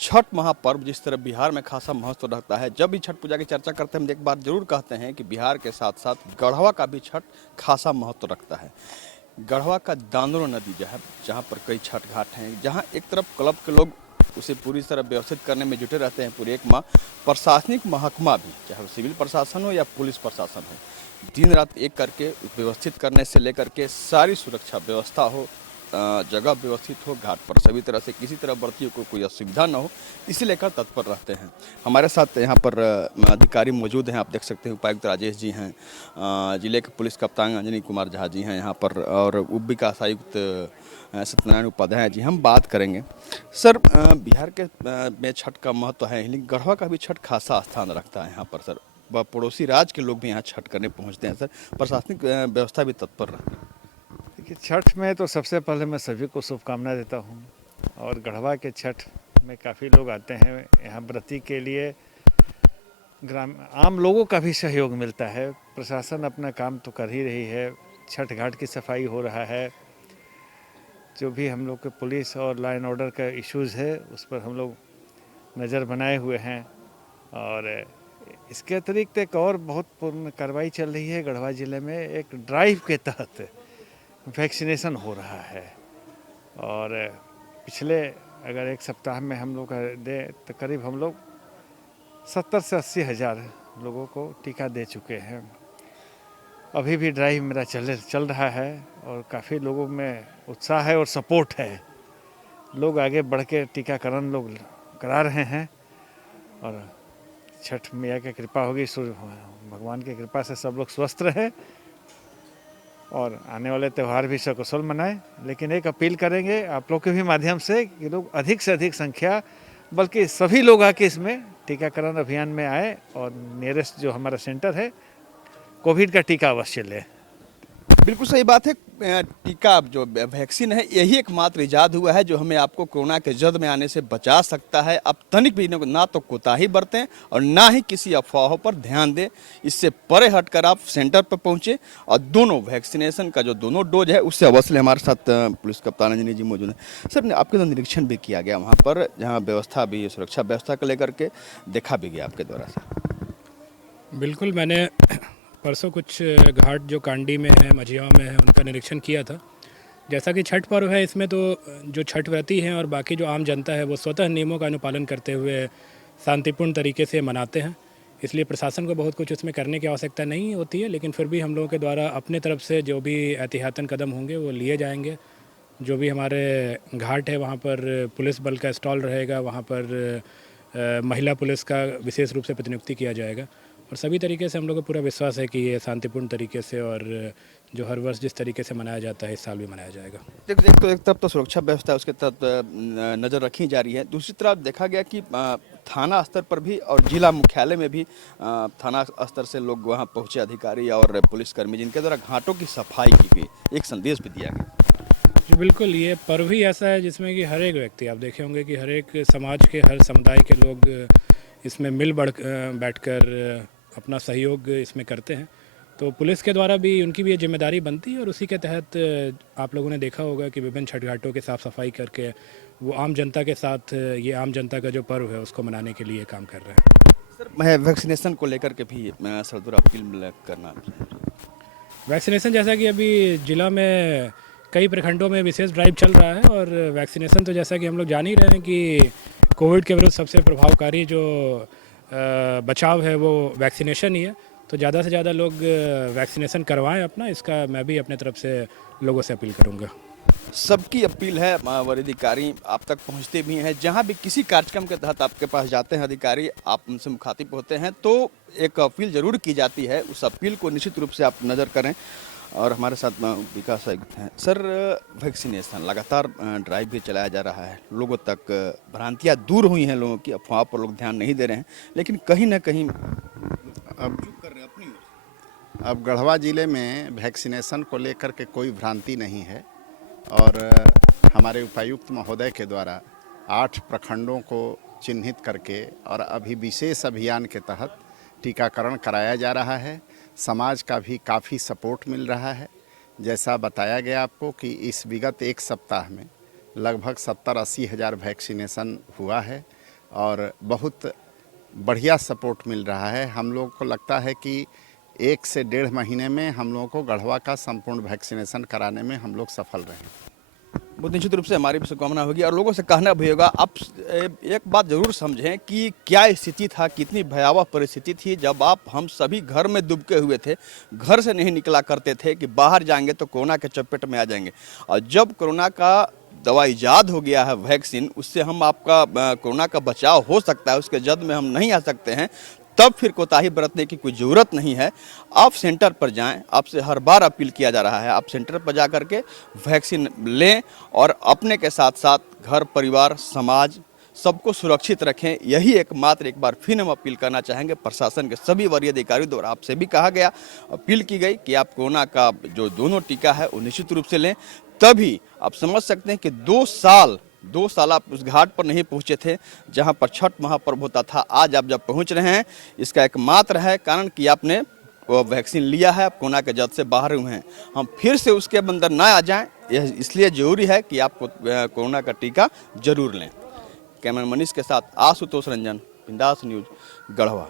छठ महापर्व जिस तरह बिहार में खासा महत्व रखता है, जब भी छठ पूजा की चर्चा करते हैं हम एक बात जरूर कहते हैं कि बिहार के साथ साथ गढ़वा का भी छठ खासा महत्व रखता है। गढ़वा का दांदरो नदी जो है, जहाँ पर कई छठ घाट हैं, जहाँ एक तरफ क्लब के लोग उसे पूरी तरह व्यवस्थित करने में जुटे रहते हैं पूरे एक माह, प्रशासनिक महकमा भी, चाहे वो सिविल प्रशासन हो या पुलिस प्रशासन हो, दिन रात एक करके व्यवस्थित करने से लेकर के सारी सुरक्षा व्यवस्था हो, जगह व्यवस्थित हो, घाट पर सभी तरह से किसी तरह व्रतियों को कोई असुविधा न हो, इसे लेकर तत्पर रहते हैं। हमारे साथ यहाँ पर अधिकारी मौजूद हैं, आप देख सकते हैं उपायुक्त राजेश जी हैं, जिले के पुलिस कप्तान अंजनी कुमार झा जी हैं यहाँ पर, और उप विकास आयुक्त सत्यनारायण उपाध्याय जी। हम बात करेंगे सर, बिहार के में छठ का महत्व है, लेकिन गढ़वा का भी छठ खासा स्थान रखता है यहाँ पर सर। पड़ोसी राज्य के लोग भी यहाँ छठ करने पहुँचते हैं सर, प्रशासनिक व्यवस्था भी तत्पर रहती है। देखिए, छठ में तो सबसे पहले मैं सभी को शुभकामनाएं देता हूँ। और गढ़वा के छठ में काफ़ी लोग आते हैं, यहाँ व्रती के लिए आम लोगों का भी सहयोग मिलता है। प्रशासन अपना काम तो कर ही रही है, छठ घाट की सफाई हो रहा है, जो भी हम लोग के पुलिस और लॉ एंड ऑर्डर का इश्यूज़ है उस पर हम लोग नज़र बनाए हुए हैं। और इसके अतिरिक्त एक और बहुत पूर्ण कार्रवाई चल रही है गढ़वा ज़िले में, एक ड्राइव के तहत वैक्सीनेशन हो रहा है। और पिछले अगर एक सप्ताह में हम लोग दे तो करीब हम लोग 70 से 80 हज़ार लोगों को टीका दे चुके हैं। अभी भी ड्राइव मेरा चल रहा है और काफ़ी लोगों में उत्साह है और सपोर्ट है। लोग आगे बढ़ के टीकाकरण लोग करा रहे हैं और छठ मैया की कृपा होगी, सूर्य भगवान की कृपा से सब लोग स्वस्थ रहे और आने वाले त्यौहार भी सकुशल मनाएं। लेकिन एक अपील करेंगे आप लोग के भी माध्यम से कि लोग अधिक से अधिक संख्या, बल्कि सभी लोग आके इसमें टीकाकरण अभियान में आए और नियरेस्ट जो हमारा सेंटर है कोविड का टीका अवश्य लें। बिल्कुल सही बात है। टीका जो वैक्सीन है, यही एकमात्र इजाद हुआ है जो हमें आपको कोरोना के जद में आने से बचा सकता है। अब तनिक भी ना तो कोताही बरतें और ना ही किसी अफवाहों पर ध्यान दें। इससे परे हटकर आप सेंटर पर पहुंचे और दोनों वैक्सीनेशन का जो दोनों डोज है उससे अवश्य लें। हमारे साथ पुलिस कप्तान अंजनी जी मौजूद हैं। सर, आपके तो निरीक्षण भी किया गया वहाँ पर, जहाँ व्यवस्था भी, सुरक्षा व्यवस्था को लेकर के देखा भी गया आपके द्वारा से। बिल्कुल, मैंने परसों कुछ घाट जो कांडी में है, मझिया में है, उनका निरीक्षण किया था। जैसा कि छठ पर्व है, इसमें तो जो छठ व्रती हैं और बाकी जो आम जनता है वो स्वतः नियमों का अनुपालन करते हुए शांतिपूर्ण तरीके से मनाते हैं। इसलिए प्रशासन को बहुत कुछ उसमें करने की आवश्यकता नहीं होती है, लेकिन फिर भी हम लोगों के द्वारा अपने तरफ से जो भी एहतियातन कदम होंगे वो लिए जाएंगे। जो भी हमारे घाट है वहाँ पर पुलिस बल का स्टॉल रहेगा, वहाँ पर महिला पुलिस का विशेष रूप से प्रतिनियुक्ति किया जाएगा और सभी तरीके से हम लोग को पूरा विश्वास है कि ये शांतिपूर्ण तरीके से और जो हर वर्ष जिस तरीके से मनाया जाता है इस साल भी मनाया जाएगा। एक तरफ तो सुरक्षा व्यवस्था है, उसके तहत नज़र रखी जा रही है। दूसरी तरफ देखा गया कि थाना स्तर पर भी और जिला मुख्यालय में भी थाना स्तर से लोग वहां पहुंचे, अधिकारी और पुलिसकर्मी, जिनके द्वारा घाटों की सफाई की गई, एक संदेश भी दिया गया। जी बिल्कुल, ये पर्व ही ऐसा है जिसमें कि हर एक व्यक्ति, आप देखे होंगे कि हर एक समाज के, हर समुदाय के लोग इसमें मिल बैठकर अपना सहयोग इसमें करते हैं। तो पुलिस के द्वारा भी उनकी भी ये जिम्मेदारी बनती है और उसी के तहत आप लोगों ने देखा होगा कि विभिन्न छठ घाटों के साफ़ सफाई करके वो आम जनता के साथ, ये आम जनता का जो पर्व है उसको मनाने के लिए काम कर रहे हैं। सर, मैं वैक्सीनेशन को लेकर के भी सरदुर अपील करना। वैक्सीनेशन, जैसा कि अभी जिला में कई प्रखंडों में विशेष ड्राइव चल रहा है और वैक्सीनेशन तो जैसा कि हम लोग जान ही रहे हैं कि कोविड के विरुद्ध सबसे प्रभावकारी जो बचाव है वो वैक्सीनेशन ही है। तो ज़्यादा से ज़्यादा लोग वैक्सीनेशन करवाएं अपना, इसका मैं भी अपने तरफ से लोगों से अपील करूंगा। सबकी अपील है, वरीय अधिकारी आप तक पहुंचते भी हैं, जहां भी किसी कार्यक्रम के तहत आपके पास जाते हैं अधिकारी, आप उनसे मुखातिब होते हैं तो एक अपील जरूर की जाती है। उस अपील को निश्चित रूप से आप नज़र करें। और हमारे साथ विकास आयुक्त हैं। सर, वैक्सीनेशन लगातार ड्राइव भी चलाया जा रहा है, लोगों तक भ्रांतियाँ दूर हुई हैं, लोगों की अफवाह पर लोग ध्यान नहीं दे रहे हैं, लेकिन कहीं ना कहीं अब गढ़वा ज़िले में वैक्सीनेशन को लेकर के कोई भ्रांति नहीं है और हमारे उपायुक्त महोदय के द्वारा 8 प्रखंडों को चिन्हित करके और अभी विशेष अभियान के तहत टीकाकरण कराया जा रहा है। समाज का भी काफ़ी सपोर्ट मिल रहा है। जैसा बताया गया आपको कि इस विगत एक सप्ताह में लगभग 70-80 हज़ार वैक्सीनेशन हुआ है और बहुत बढ़िया सपोर्ट मिल रहा है। हम लोग को लगता है कि 1 से 1.5 महीने में हम लोगों को गढ़वा का संपूर्ण वैक्सीनेशन कराने में हम लोग सफल रहे। बहुत निश्चित रूप से हमारी भी शुभकामना होगी और लोगों से कहना भी होगा। आप एक बात जरूर समझें कि क्या स्थिति था, कितनी भयावह परिस्थिति थी जब हम सभी घर में दुबके हुए थे, घर से नहीं निकला करते थे कि बाहर जाएंगे तो कोरोना के चपेट में आ जाएंगे। और जब कोरोना का दवा ईजाद हो गया है, वैक्सीन, उससे हम आपका कोरोना का बचाव हो सकता है, उसके जद में हम नहीं आ सकते हैं, तब फिर कोताही बरतने की कोई ज़रूरत नहीं है। आप सेंटर पर जाएं, आपसे हर बार अपील किया जा रहा है, आप सेंटर पर जा कर के वैक्सीन लें और अपने के साथ साथ घर परिवार समाज सबको सुरक्षित रखें। यही एकमात्र एक बार फिर हम अपील करना चाहेंगे। प्रशासन के सभी वरीय अधिकारियों द्वारा आपसे भी कहा गया, अपील की गई कि आप कोरोना का जो दोनों टीका है वो निश्चित रूप से लें। तभी आप समझ सकते हैं कि 2 साल आप उस घाट पर नहीं पहुंचे थे जहां पर छठ महापर्व होता था। आज आप जब पहुंच रहे हैं, इसका एकमात्र है कारण कि आपने वैक्सीन लिया है, आप कोरोना के जद से बाहर हुए हैं। हम फिर से उसके अंदर ना आ जाएं, यह इसलिए जरूरी है कि आप कोरोना का टीका जरूर लें। कैमरा मनीष के साथ आशुतोष रंजन, बिंदास न्यूज, गढ़वा।